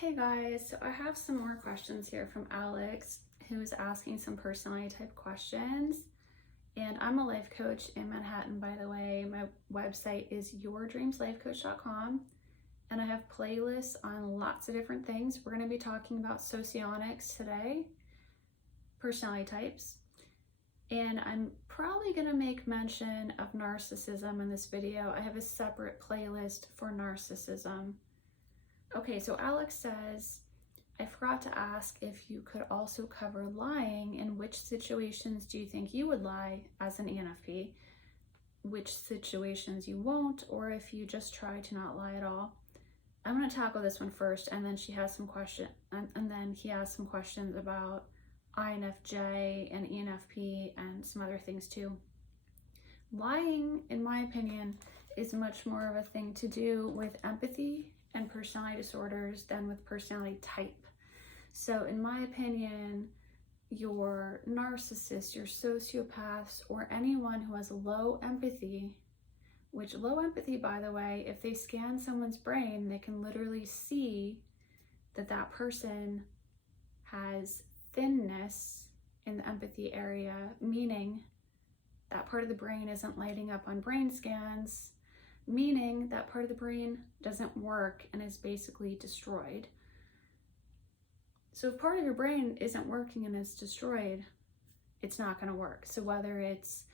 Hey guys, so I have some more questions here from Alex, who's asking some personality type questions. And I'm a life coach in Manhattan, by the way. My website is yourdreamslifecoach.com, and I have playlists on lots of different things. We're going to be talking about Socionics today, personality types, and I'm probably going to make mention of narcissism in this video. I have a separate playlist for narcissism. Okay, so Alex says, I forgot to ask if you could also cover lying. In which situations do you think you would lie as an ENFP? Which situations you won't, or if you just try to not lie at all? I'm going to tackle this one first, and then she has some question, and then he has some questions about INFJ and ENFP and some other things too. Lying, in my opinion, is much more of a thing to do with empathy and personality disorders than with personality type. So in my opinion, your narcissist, your sociopaths, or anyone who has low empathy, which low empathy, by the way, if they scan someone's brain, they can literally see that that person has thinness in the empathy area, meaning that part of the brain isn't lighting up on brain scans, meaning that part of the brain doesn't work and is basically destroyed. So if part of your brain isn't working and is destroyed, it's not going to work. So whether it's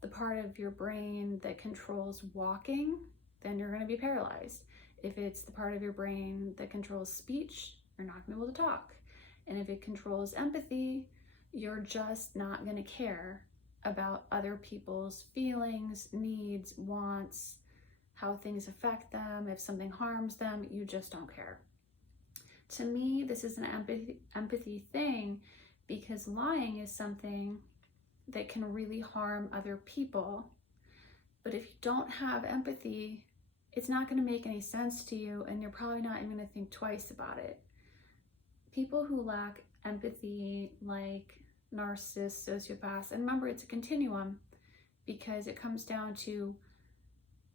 the part of your brain that controls walking, then you're going to be paralyzed. If it's the part of your brain that controls speech, you're not going to be able to talk. And if it controls empathy, you're just not going to care about other people's feelings, needs, wants, how things affect them. If something harms them, you just don't care. To me, this is an empathy thing, because lying is something that can really harm other people. But if you don't have empathy, it's not going to make any sense to you, and you're probably not even going to think twice about it. People who lack empathy, like narcissists, sociopaths, and remember, it's a continuum, because it comes down to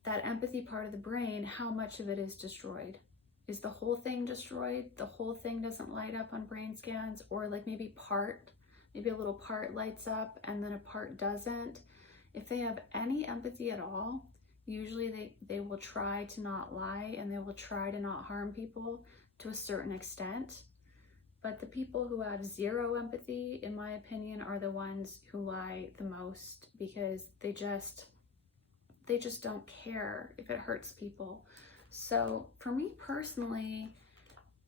that empathy part of the brain, how much of it is destroyed. Is the whole thing destroyed? The whole thing doesn't light up on brain scans, or like maybe a little part lights up and then a part doesn't. If they have any empathy at all, usually they will try to not lie, and they will try to not harm people to a certain extent. But the people who have zero empathy, in my opinion, are the ones who lie the most, because they just don't care if it hurts people. So for me personally,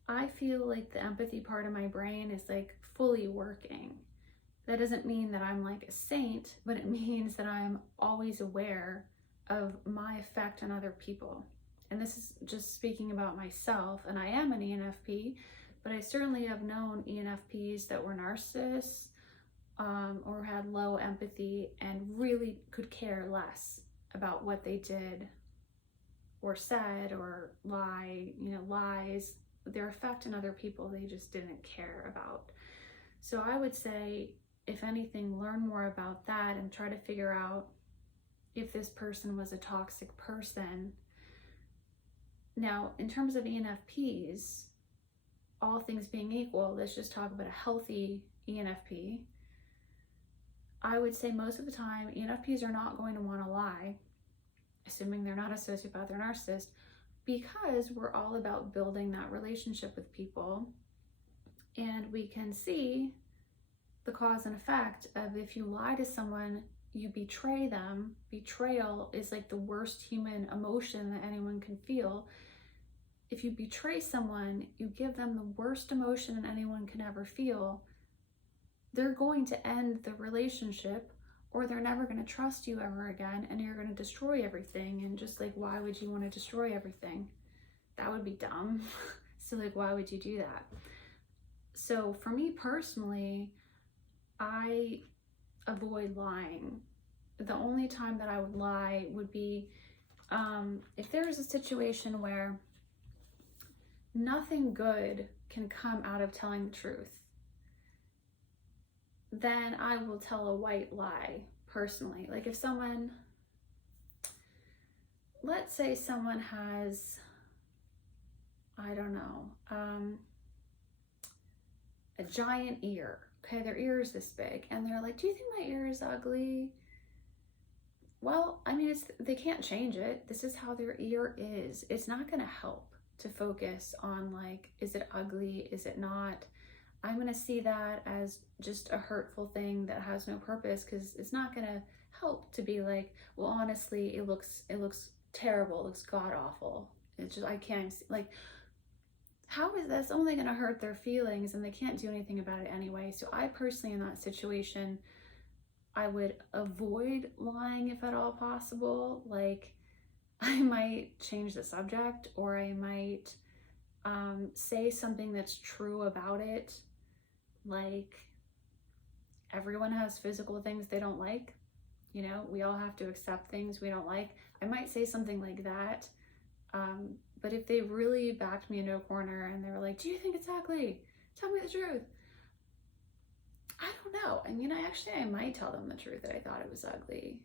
I feel like the empathy part of my brain is like fully working. That doesn't mean that I'm like a saint, but it means that I'm always aware of my effect on other people. And this is just speaking about myself, and I am an ENFP, but I certainly have known ENFPs that were narcissists or had low empathy and really could care less about what they did or said or lies, their effect on other people, they just didn't care about. So I would say, if anything, learn more about that and try to figure out if this person was a toxic person. Now, in terms of ENFPs, all things being equal, let's just talk about a healthy ENFP. I would say most of the time, ENFPs are not going to want to lie, assuming they're not a sociopath or narcissist, because we're all about building that relationship with people. And we can see the cause and effect of, if you lie to someone, you betray them. Betrayal is like the worst human emotion that anyone can feel. If you betray someone, you give them the worst emotion anyone can ever feel. They're going to end the relationship, or they're never going to trust you ever again, and you're going to destroy everything. And just like, why would you want to destroy everything? That would be dumb. So like, why would you do that? So for me personally, I avoid lying. The only time that I would lie would be if there's a situation where nothing good can come out of telling the truth, then I will tell a white lie personally. Like if someone, let's say someone has I don't know, a giant ear. Okay, their ear is this big, and they're like, do you think my ear is ugly? Well, I mean, they can't change it. This is how their ear is. It's not going to help to focus on like, is it ugly? Is it not? I'm going to see that as just a hurtful thing that has no purpose, because it's not going to help to be like, well, honestly, it looks terrible. It looks god awful. It's just, I can't like, how is this only going to hurt their feelings, and they can't do anything about it anyway. So I personally, in that situation, I would avoid lying if at all possible. Like, I might change the subject, or I might say something that's true about it. Like, everyone has physical things they don't like. You know, we all have to accept things we don't like. I might say something like that. But if they really backed me into a corner and they were like, do you think it's ugly? Tell me the truth. I don't know. I mean, I might tell them the truth that I thought it was ugly.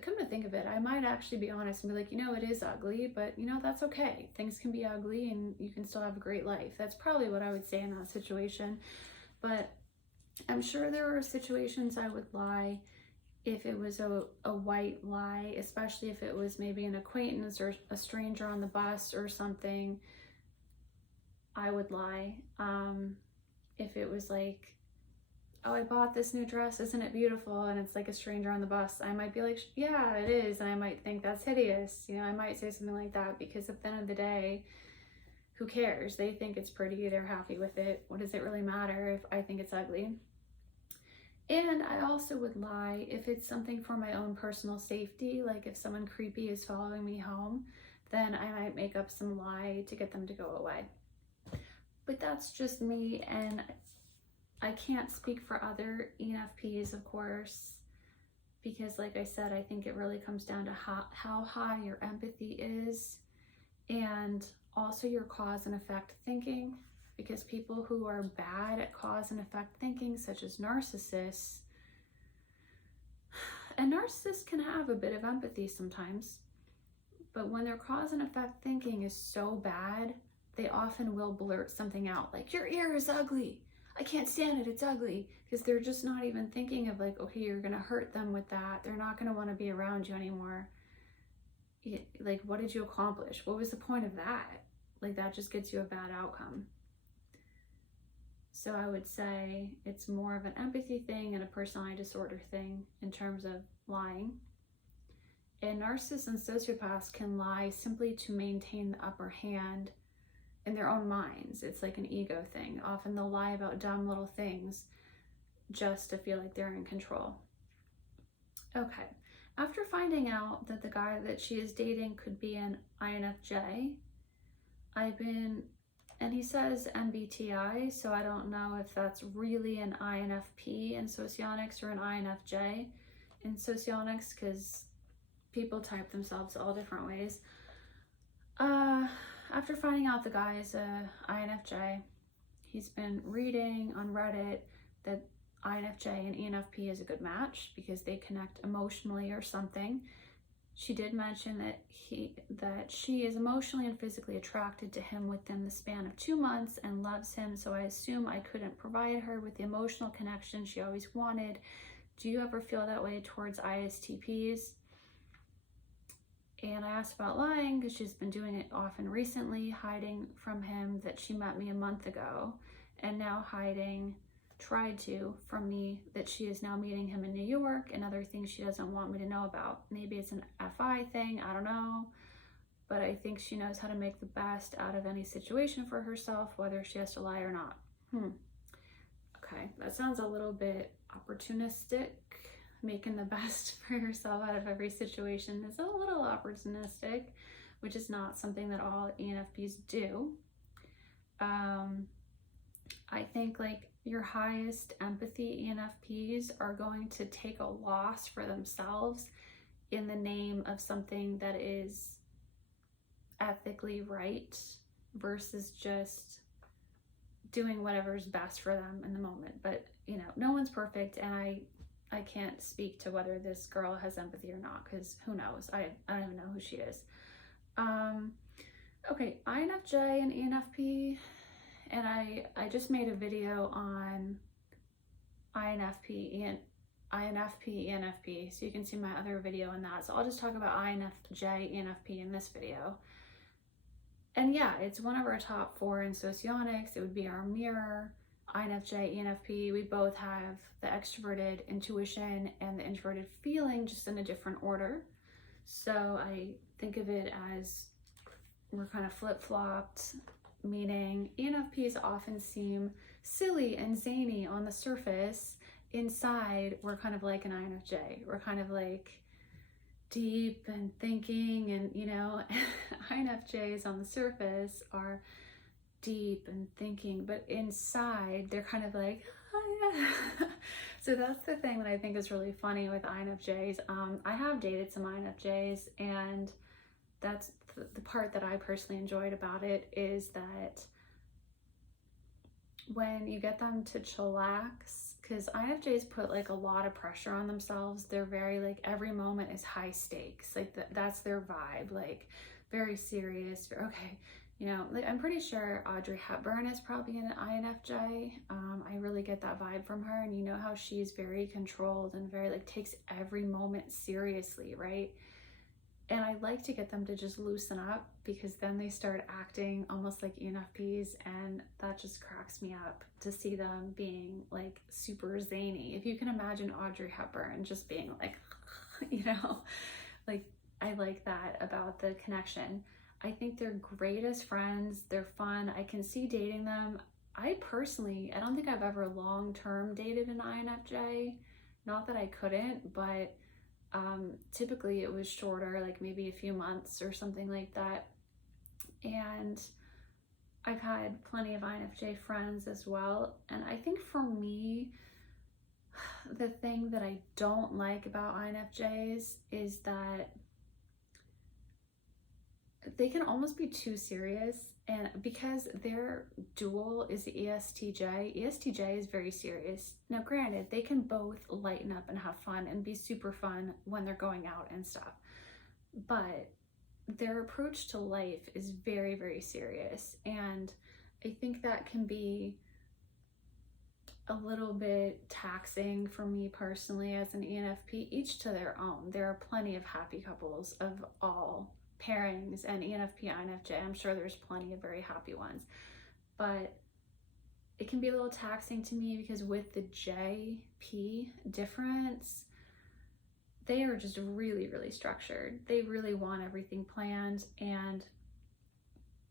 Come to think of it, I might actually be honest and be like, you know, it is ugly, but you know, that's okay. Things can be ugly and you can still have a great life. That's probably what I would say in that situation. But I'm sure there are situations I would lie if it was a white lie, especially if it was maybe an acquaintance or a stranger on the bus or something. I would lie. If it was like, oh, I bought this new dress, isn't it beautiful? And it's like a stranger on the bus, I might be like, yeah, it is. And I might think that's hideous. You know, I might say something like that, because at the end of the day, who cares? They think it's pretty, they're happy with it. What does it really matter if I think it's ugly? And I also would lie if it's something for my own personal safety. Like if someone creepy is following me home, then I might make up some lie to get them to go away. But that's just me, and I can't speak for other ENFPs, of course, because like I said, I think it really comes down to how high your empathy is, and also your cause and effect thinking, because people who are bad at cause and effect thinking, such as narcissists, and narcissists can have a bit of empathy sometimes, but when their cause and effect thinking is so bad, they often will blurt something out like, your ear is ugly. I can't stand it, it's ugly, because they're just not even thinking of like, okay, you're gonna hurt them with that. They're not gonna wanna be around you anymore. Like, what did you accomplish? What was the point of that? Like, that just gets you a bad outcome. So I would say it's more of an empathy thing and a personality disorder thing in terms of lying. And narcissists and sociopaths can lie simply to maintain the upper hand in their own minds. It's like an ego thing. Often they'll lie about dumb little things just to feel like they're in control. Okay, after finding out that the guy that she is dating could be an INFJ, and he says MBTI, so I don't know if that's really an INFP in Socionics or an INFJ in Socionics, because people type themselves all different ways. After finding out the guy is a INFJ, he's been reading on Reddit that INFJ and ENFP is a good match because they connect emotionally or something. She did mention that she is emotionally and physically attracted to him within the span of 2 months and loves him, so I assume I couldn't provide her with the emotional connection she always wanted. Do you ever feel that way towards ISTPs? And I asked about lying because she's been doing it often recently, hiding from him that she met me a month ago, and now tried to from me that she is now meeting him in New York, and other things she doesn't want me to know about. Maybe it's an FI thing, I don't know, but I think she knows how to make the best out of any situation for herself, whether she has to lie or not. Okay, that sounds a little bit opportunistic. Making the best for yourself out of every situation is a little opportunistic, which is not something that all ENFPs do. I think like your highest empathy ENFPs are going to take a loss for themselves in the name of something that is ethically right versus just doing whatever's best for them in the moment. But you know, no one's perfect, and I can't speak to whether this girl has empathy or not, because who knows? I don't even know who she is. Okay, INFJ and ENFP, and I just made a video on INFP and INFP, ENFP, so you can see my other video on that. So I'll just talk about INFJ, ENFP in this video. And yeah, it's one of our top 4 in Socionics. It would be our mirror. INFJ, ENFP, we both have the extroverted intuition and the introverted feeling, just in a different order. So I think of it as we're kind of flip-flopped, meaning ENFPs often seem silly and zany on the surface. Inside, we're kind of like an INFJ. We're kind of like deep and thinking, and INFJs on the surface are deep and thinking, but inside they're kind of like, oh yeah. So that's the thing that I think is really funny with INFJs. I have dated some INFJs, and that's the part that I personally enjoyed about it, is that when you get them to chillax, because INFJs put like a lot of pressure on themselves. They're very like, every moment is high stakes, like that's their vibe, like very serious. Okay, like, I'm pretty sure Audrey Hepburn is probably an INFJ. I really get that vibe from her, and how she's very controlled and very like takes every moment seriously, right? And I like to get them to just loosen up, because then they start acting almost like ENFPs, and that just cracks me up to see them being like super zany. If you can imagine Audrey Hepburn just being like, like, I like that about the connection. I think they're great as friends. They're fun. I can see dating them. I don't think I've ever long-term dated an INFJ. Not that I couldn't, but typically it was shorter, like maybe a few months or something like that. And I've had plenty of INFJ friends as well. And I think for me, the thing that I don't like about INFJs is that they can almost be too serious. And because their dual is the ESTJ is very serious. Now, granted, they can both lighten up and have fun and be super fun when they're going out and stuff. But their approach to life is very, very serious. And I think that can be a little bit taxing for me personally as an ENFP, each to their own. There are plenty of happy couples of all pairings, and ENFP, INFJ, I'm sure there's plenty of very happy ones, but it can be a little taxing to me, because with the JP difference, they are just really, really structured. They really want everything planned, and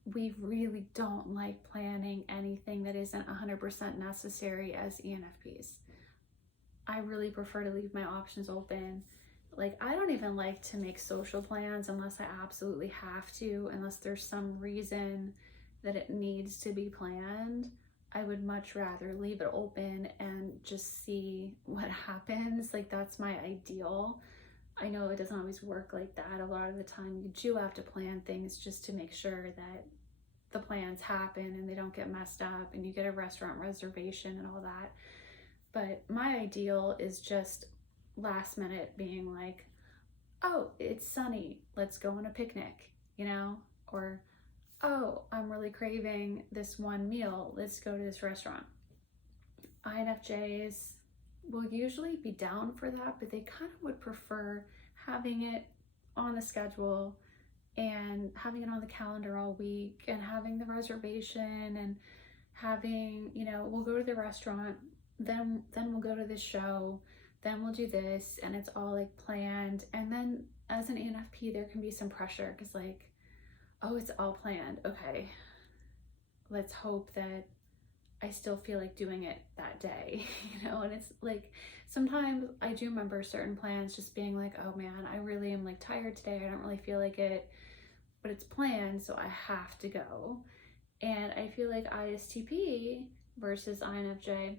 we really don't like planning anything that isn't 100% necessary as ENFPs. I really prefer to leave my options open. Like, I don't even like to make social plans unless I absolutely have to, unless there's some reason that it needs to be planned. I would much rather leave it open and just see what happens. Like, that's my ideal. I know it doesn't always work like that. A lot of the time you do have to plan things just to make sure that the plans happen and they don't get messed up, and you get a restaurant reservation and all that. But my ideal is just last minute being like, oh, it's sunny, let's go on a picnic, or, oh, I'm really craving this one meal, let's go to this restaurant. INFJs will usually be down for that, but they kind of would prefer having it on the schedule and having it on the calendar all week, and having the reservation, and having, we'll go to the restaurant, then we'll go to this show, then we'll do this, and it's all like planned. And then as an ENFP, there can be some pressure, because like, oh, it's all planned. Okay, let's hope that I still feel like doing it that day, and it's like, sometimes I do remember certain plans just being like, oh man, I really am like tired today, I don't really feel like it, but it's planned, so I have to go. And I feel like ISTP versus INFJ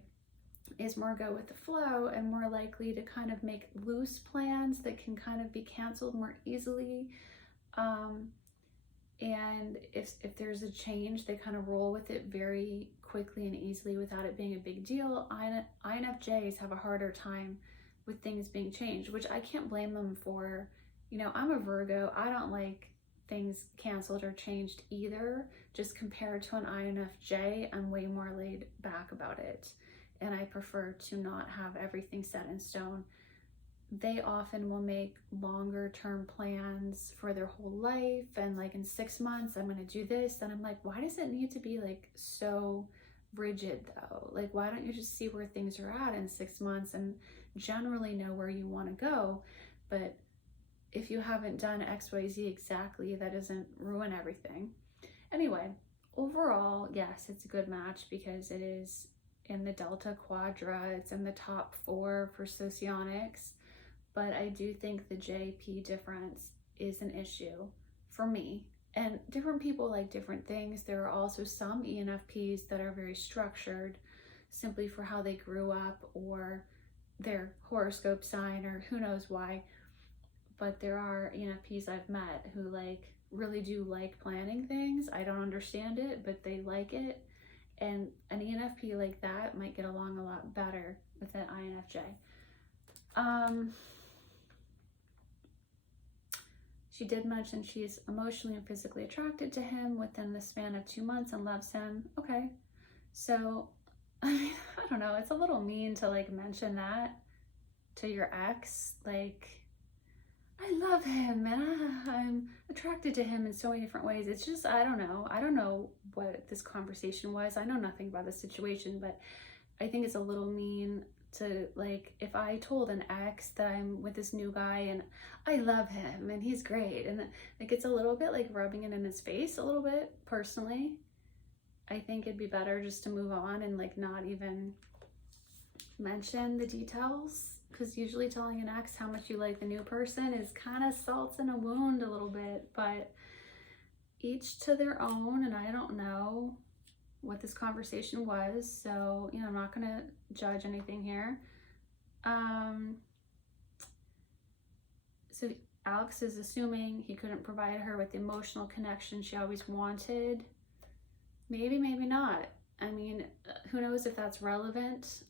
is more go with the flow, and more likely to kind of make loose plans that can kind of be canceled more easily. And if there's a change, they kind of roll with it very quickly and easily without it being a big deal. INFJs have a harder time with things being changed, which I can't blame them for. I'm a Virgo. I don't like things canceled or changed either. Just compared to an INFJ, I'm way more laid back about it. And I prefer to not have everything set in stone. They often will make longer term plans for their whole life. And like in 6 months, I'm going to do this. And I'm like, why does it need to be like so rigid though? Like, why don't you just see where things are at in 6 months and generally know where you want to go? But if you haven't done XYZ exactly, that doesn't ruin everything. Anyway, overall, yes, it's a good match because it is in the Delta Quadra. It's in the top 4 for Socionics. But I do think the JP difference is an issue for me. And different people like different things. There are also some ENFPs that are very structured simply for how they grew up or their horoscope sign or who knows why. But there are ENFPs I've met who like really do like planning things. I don't understand it, but they like it. And an ENFP like that might get along a lot better with an INFJ. She did mention she's emotionally and physically attracted to him within the span of 2 months and loves him. Okay, so I mean, I don't know. It's a little mean to like mention that to your ex. Like, I love him and I'm attracted to him in so many different ways. It's just, I don't know. I don't know what this conversation was. I know nothing about the situation, but I think it's a little mean to like, if I told an ex that I'm with this new guy and I love him and he's great, and like it's a little bit like rubbing it in his face a little bit. Personally, I think it'd be better just to move on and like not even mention the details, because usually telling an ex how much you like the new person is kind of salt in a wound a little bit. But each to their own, and I don't know what this conversation was, so you know, I'm not gonna judge anything here. So Alex is assuming he couldn't provide her with the emotional connection she always wanted. Maybe, maybe not. I mean, who knows if that's relevant.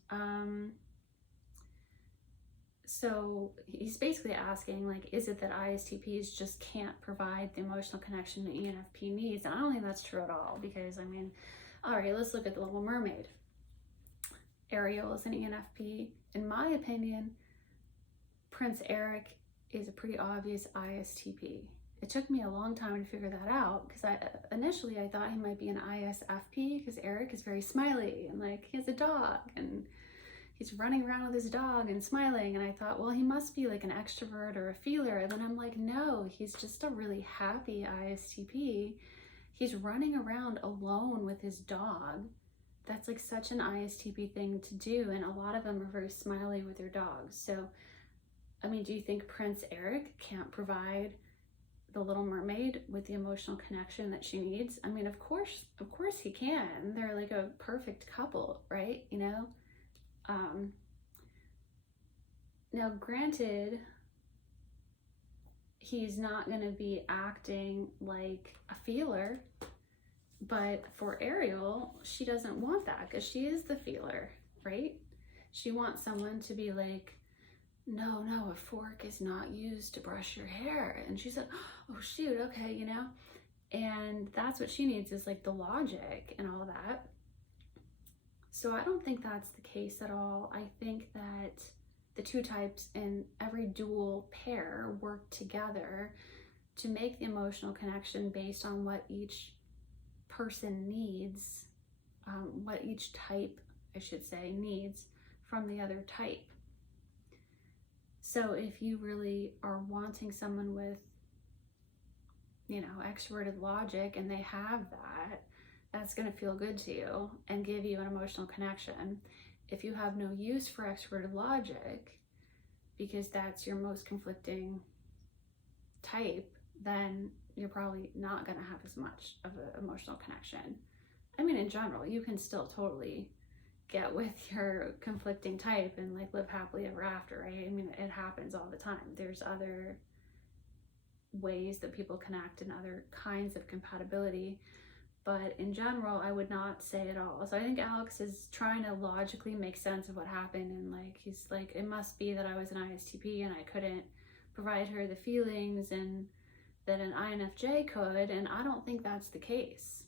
So he's basically asking, like, is it that ISTPs just can't provide the emotional connection that ENFP needs? And I don't think that's true at all, because I mean, all right, let's look at The Little Mermaid. Ariel is an ENFP. In my opinion, Prince Eric is a pretty obvious ISTP. It took me a long time to figure that out, because initially I thought he might be an ISFP, because Eric is very smiley and like he has a dog and he's running around with his dog and smiling, and I thought, well, he must be like an extrovert or a feeler. And then I'm like, no, he's just a really happy ISTP. He's running around alone with his dog. That's like such an ISTP thing to do, and a lot of them are very smiley with their dogs. So, I mean, do you think Prince Eric can't provide the Little Mermaid with the emotional connection that she needs? I mean, of course he can. They're like a perfect couple, right? You know? Now, granted, he's not going to be acting like a feeler, but for Ariel, she doesn't want that, because she is the feeler, right? She wants someone to be like, no, a fork is not used to brush your hair. And she's like, oh shoot, okay, you know? And that's what she needs, is like the logic and all that. So I don't think that's the case at all. I think that the two types in every dual pair work together to make the emotional connection based on what each person needs, what each type, I should say, needs from the other type. So if you really are wanting someone with, you know, extroverted logic, and they have that, that's going to feel good to you and give you an emotional connection. If you have no use for extroverted logic, because that's your most conflicting type, then you're probably not going to have as much of an emotional connection. I mean, in general, you can still totally get with your conflicting type and like live happily ever after, right? I mean, it happens all the time. There's other ways that people connect and other kinds of compatibility, but in general, I would not say at all. So I think Alex is trying to logically make sense of what happened, and like he's like, it must be that I was an ISTP and I couldn't provide her the feelings and that an INFJ could, and I don't think that's the case.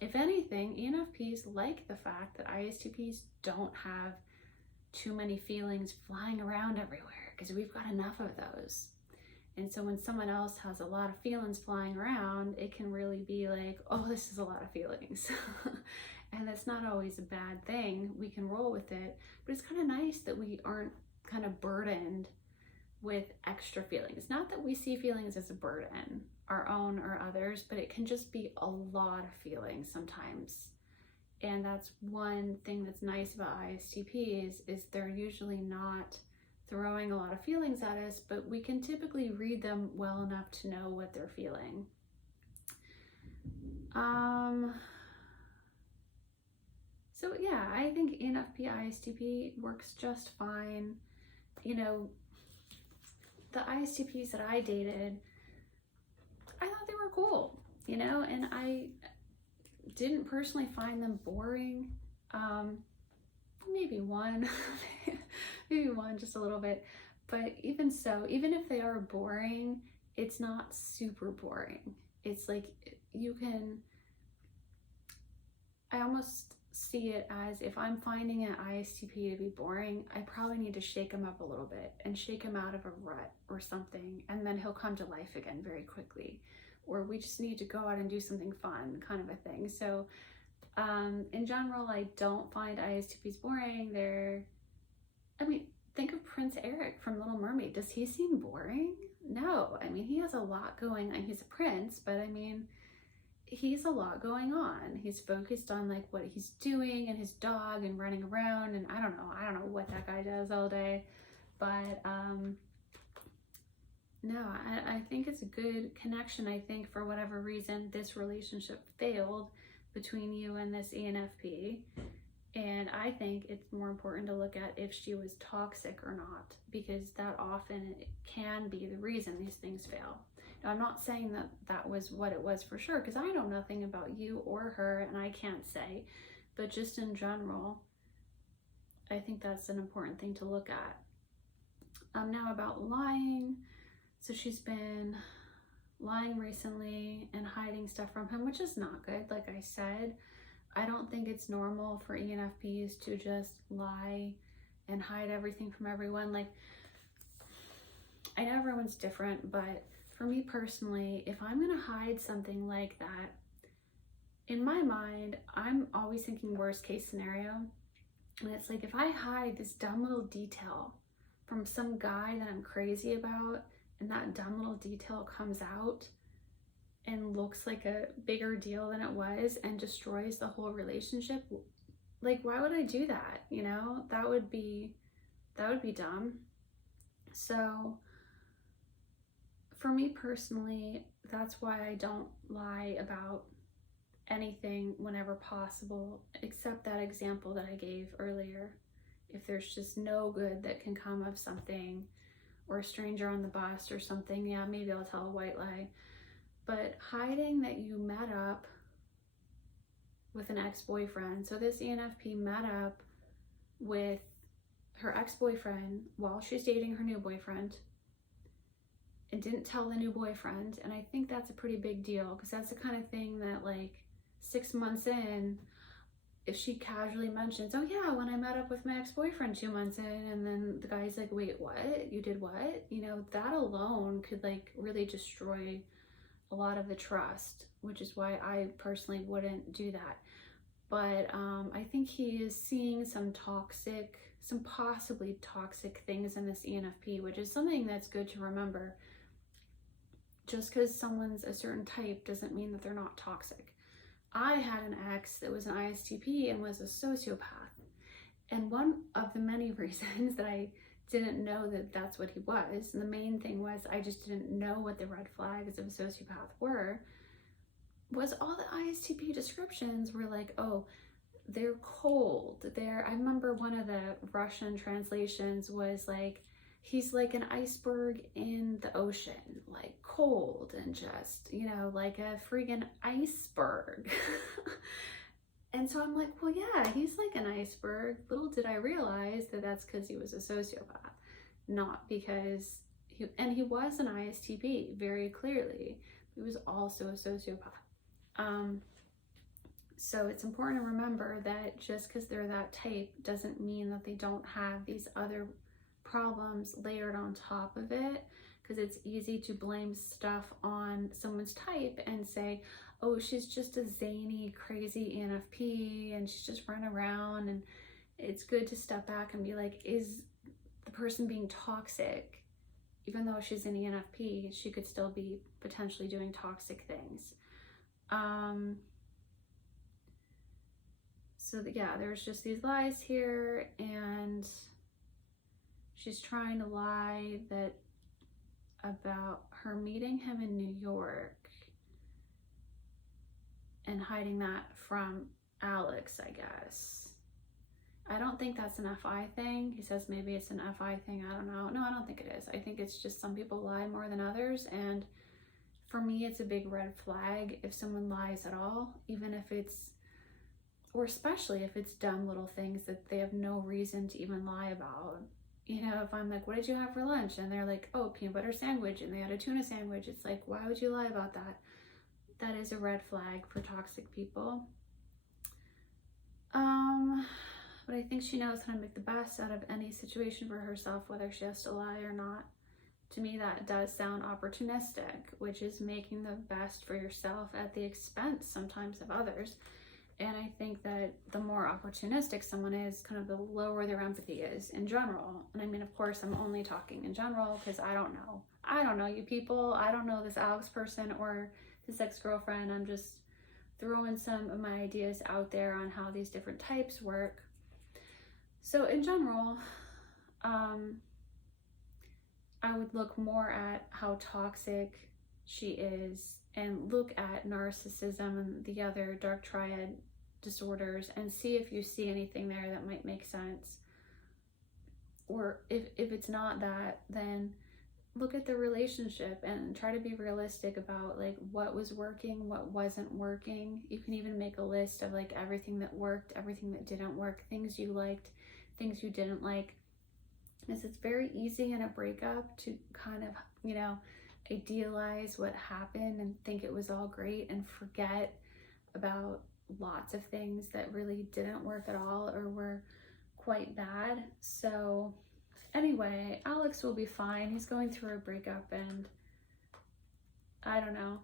If anything, ENFPs like the fact that ISTPs don't have too many feelings flying around everywhere, because we've got enough of those. And so when someone else has a lot of feelings flying around, it can really be like, oh, this is a lot of feelings. And that's not always a bad thing. We can roll with it, but it's kind of nice that we aren't kind of burdened with extra feelings. Not that we see feelings as a burden, our own or others, but it can just be a lot of feelings sometimes. And that's one thing that's nice about ISTPs is they're usually not throwing a lot of feelings at us, but we can typically read them well enough to know what they're feeling. So yeah, I think ENFP ISTP works just fine. You know, the ISTPs that I dated, I thought they were cool, you know, and I didn't personally find them boring. Maybe one, just a little bit. But even so, even if they are boring, it's not super boring. It's like I almost see it as if I'm finding an ISTP to be boring, I probably need to shake him up a little bit and shake him out of a rut or something, and then he'll come to life again very quickly. Or we just need to go out and do something fun, kind of a thing. So in general, I don't find ISTPs boring. Think of Prince Eric from Little Mermaid. Does he seem boring? No. I mean, he has a lot going on. He's a prince, but I mean, he's a lot going on. He's focused on like what he's doing and his dog and running around, and I don't know what that guy does all day, but no, I think it's a good connection. I think for whatever reason this relationship failed between you and this ENFP, and I think it's more important to look at if she was toxic or not, because that often can be the reason these things fail. Now, I'm not saying that that was what it was for sure, because I know nothing about you or her, and I can't say, but just in general, I think that's an important thing to look at. Now about lying. So she's been lying recently and hiding stuff from him, which is not good. Like I said, I don't think it's normal for ENFPs to just lie and hide everything from everyone. Like, I know everyone's different, but for me personally, if I'm gonna hide something like that, in my mind, I'm always thinking worst case scenario. And it's like, if I hide this dumb little detail from some guy that I'm crazy about, and that dumb little detail comes out and looks like a bigger deal than it was and destroys the whole relationship, like, why would I do that? You know, that would be dumb. So for me personally, that's why I don't lie about anything whenever possible, except that example that I gave earlier. If there's just no good that can come of something, or a stranger on the bus or something, yeah, maybe I'll tell a white lie. But hiding that you met up with an ex-boyfriend. So this ENFP met up with her ex-boyfriend while she's dating her new boyfriend and didn't tell the new boyfriend. And I think that's a pretty big deal, because that's the kind of thing that, like, 6 months in, if she casually mentions, oh yeah, when I met up with my ex-boyfriend 2 months in, and then the guy's like, wait, what? You did what? You know, that alone could like really destroy a lot of the trust, which is why I personally wouldn't do that. But I think he is seeing some possibly toxic things in this ENFP, which is something that's good to remember. Just because someone's a certain type doesn't mean that they're not toxic. I had an ex that was an ISTP and was a sociopath. And one of the many reasons that I didn't know that that's what he was, and the main thing was I just didn't know what the red flags of a sociopath were, was all the ISTP descriptions were like, oh, they're cold. I remember one of the Russian translations was like, he's like an iceberg in the ocean, like cold and just, you know, like a freaking iceberg. And so I'm like, well, yeah, he's like an iceberg. Little did I realize that that's because he was a sociopath. not because he was an ISTP very clearly. He was also a sociopath. So it's important to remember that just because they're that type doesn't mean that they don't have these other problems layered on top of it, because it's easy to blame stuff on someone's type and say, oh, she's just a zany, crazy ENFP and she's just running around. And it's good to step back and be like, is the person being toxic? Even though she's an ENFP, she could still be potentially doing toxic things. So yeah, there's just these lies here, and she's trying to lie that about her meeting him in New York and hiding that from Alex, I guess. I don't think that's an FI thing. He says maybe it's an FI thing. I don't know. No, I don't think it is. I think it's just some people lie more than others. And for me, it's a big red flag if someone lies at all, even if it's, or especially if it's dumb little things that they have no reason to even lie about. You know, if I'm like, what did you have for lunch? And they're like, oh, peanut butter sandwich, and they had a tuna sandwich. It's like, why would you lie about that? That is a red flag for toxic people. But I think she knows how to make the best out of any situation for herself, whether she has to lie or not. To me, that does sound opportunistic, which is making the best for yourself at the expense sometimes of others. And I think that the more opportunistic someone is, kind of the lower their empathy is in general. And I mean, of course, I'm only talking in general because I don't know. I don't know you people. I don't know this Alex person or his ex-girlfriend. I'm just throwing some of my ideas out there on how these different types work. So in general, I would look more at how toxic she is and look at narcissism and the other dark triad disorders and see if you see anything there that might make sense. Or if it's not that, then look at the relationship and try to be realistic about like what was working, what wasn't working. You can even make a list of like everything that worked, everything that didn't work, things you liked, things you didn't like. Because it's very easy in a breakup to kind of, you know, idealize what happened and think it was all great and forget about lots of things that really didn't work at all or were quite bad. So anyway, Alex will be fine. He's going through a breakup, and I don't know.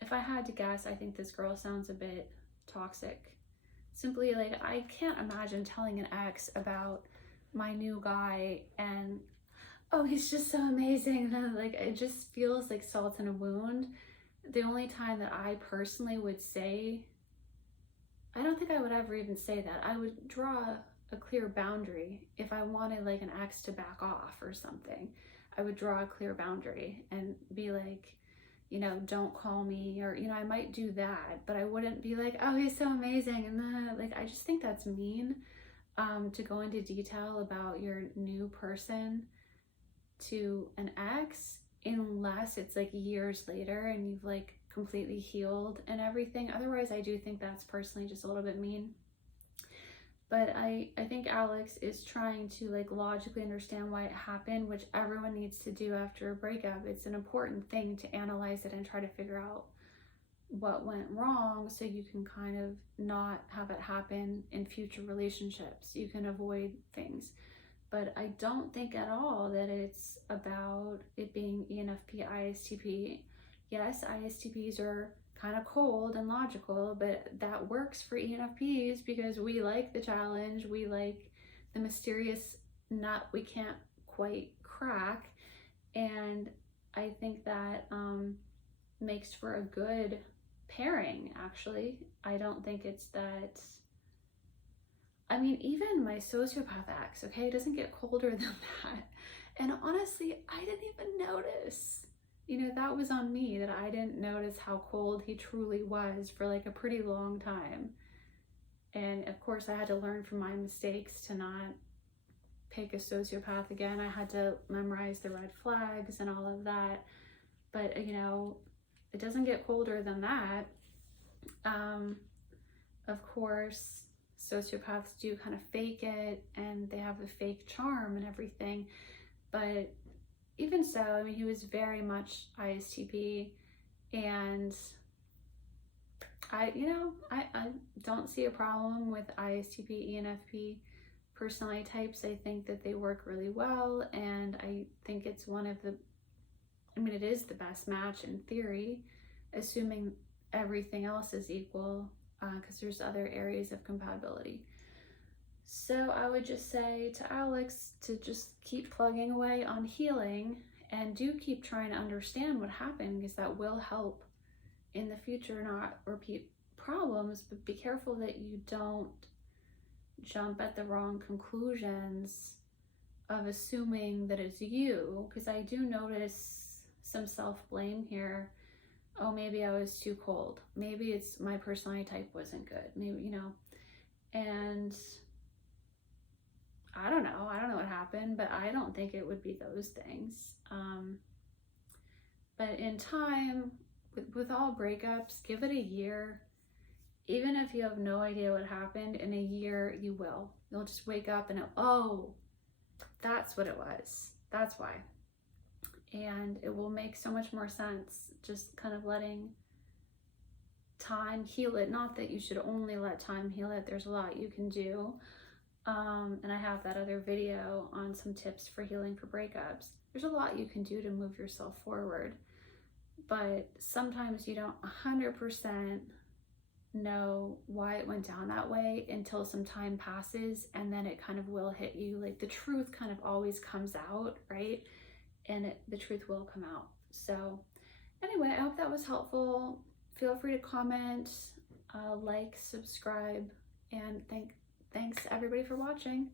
If I had to guess, I think this girl sounds a bit toxic. Simply, like, I can't imagine telling an ex about my new guy and, oh, he's just so amazing. And like, it just feels like salt in a wound. The only time that I personally would say, I don't think I would ever even say that. I would draw a clear boundary. If I wanted like an ex to back off or something, I would draw a clear boundary and be like, you know, don't call me, or, you know, I might do that, but I wouldn't be like, oh, he's so amazing. And then like, I just think that's mean, to go into detail about your new person to an ex, unless it's like years later and you've like completely healed and everything. Otherwise, I do think that's personally just a little bit mean. But I think Alex is trying to like logically understand why it happened, which everyone needs to do after a breakup. It's an important thing to analyze it and try to figure out what went wrong so you can kind of not have it happen in future relationships. You can avoid things. But I don't think at all that it's about it being ENFP, ISTP. Yes, ISTPs are kind of cold and logical, but that works for ENFPs because we like the challenge. We like the mysterious nut we can't quite crack. And I think that makes for a good pairing, actually. I don't think it's that. I mean, even my sociopath ex, okay, it doesn't get colder than that. And honestly, I didn't even notice. You know, that was on me, that I didn't notice how cold he truly was for like a pretty long time. And of course, I had to learn from my mistakes to not pick a sociopath again. I had to memorize the red flags and all of that. But, you know, it doesn't get colder than that. Of course, sociopaths do kind of fake it and they have a fake charm and everything. But even so, I mean, he was very much ISTP, and I don't see a problem with ISTP, ENFP personality types. I think that they work really well, and I think it's it is the best match in theory, assuming everything else is equal, because there's other areas of compatibility. So I would just say to Alex to just keep plugging away on healing, and do keep trying to understand what happened, because that will help in the future not repeat problems. But be careful that you don't jump at the wrong conclusions of assuming that it's you, because I do notice some self-blame here. Oh, maybe I was too cold. Maybe it's my personality type wasn't good. Maybe, and I don't know what happened, but I don't think it would be those things. But in time, with all breakups, give it a year. Even if you have no idea what happened, in a year you will. You'll just wake up and oh, that's what it was. That's why. And it will make so much more sense, just kind of letting time heal it. Not that you should only let time heal it. There's a lot you can do. And I have that other video on some tips for healing for breakups. There's a lot you can do to move yourself forward. But sometimes you don't 100% know why it went down that way until some time passes, and then it kind of will hit you. Like, the truth kind of always comes out, right? And the truth will come out. So anyway, I hope that was helpful. Feel free to comment, like, subscribe, and thanks everybody for watching.